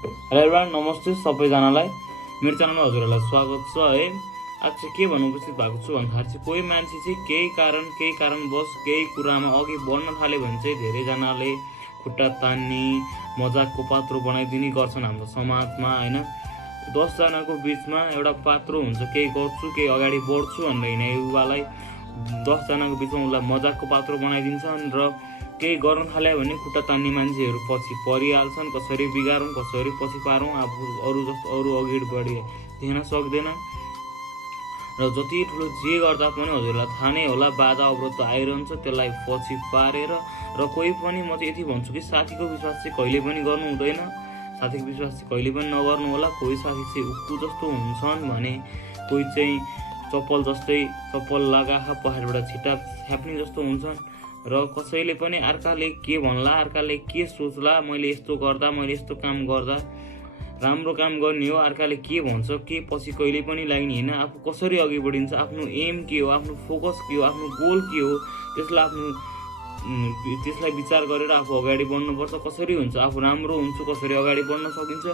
Hello everyone, नमस्ते सबैजनालाई। मेरो च्यानलमा हजुरहरूलाई स्वागत छ है। आज चाहिँ के भन्नु उपस्थित भएको छु भन्दाखेरि चाहिँ कोही मान्छे चाहिँ केही कारणवश केही कुरामा अघि बढ्न थाल्यो भने चाहिँ धेरैजनाले खुट्टा तान्ने, मजाकको पात्रो बनाइदिने गर्छन् हाम्रो समाजमा होइन। 10 जनाको बिचमा एउटा पात्रो हुन्छ, केही गर्छु केही अगाडि बढ्छु भनेर हिँड्ने युवालाई 10 जनाको बिचमा उसलाई मजाकको पात्रो बनाइदिन्छन् र केही गर्न थाल्यो भने खुट्टा तान्ने मान्छेहरू पछि परिहाल्छन्। कसरी बिगारौँ, कसरी पछि पारौँ, आफू अरू जस्तो अरू अगाडि बढिदिन सक्दैन। र जति ठुलो जे गर्दा पनि हजुरलाई थाहा नै होला, बाधा अवरोध त आइरहन्छ, त्यसलाई पछि पारेर। र कोही पनि म चाहिँ यति भन्छु कि साथीको विश्वास चाहिँ कहिले पनि गर्नु हुँदैन, साथीको विश्वास चाहिँ कहिले पनि नगर्नु होला। कोही साथी चाहिँ उक्कु जस्तो हुन्छन् भने कोही चाहिँ चप्पल लगाखा पछाडिबाट छिट्टा छ्याप्ने जस्तो हुन्छन्। र कसैले पनि अर्काले के भन्ला, अर्काले के सोच्ला, मैले यस्तो गर्दा, मैले यस्तो काम गर्दा राम्रो काम गर्ने हो, अर्काले के भन्छ के पछि कहिले पनि लाग्ने होइन। आफू कसरी अघि बढिन्छ, आफ्नो एम के हो, आफ्नो फोकस के हो, आफ्नो गोल के हो, त्यसलाई विचार गरेर आफू अगाडि बढ्नुपर्छ। कसरी हुन्छ, आफू राम्रो हुन्छ, कसरी अगाडि बढ्न सकिन्छ।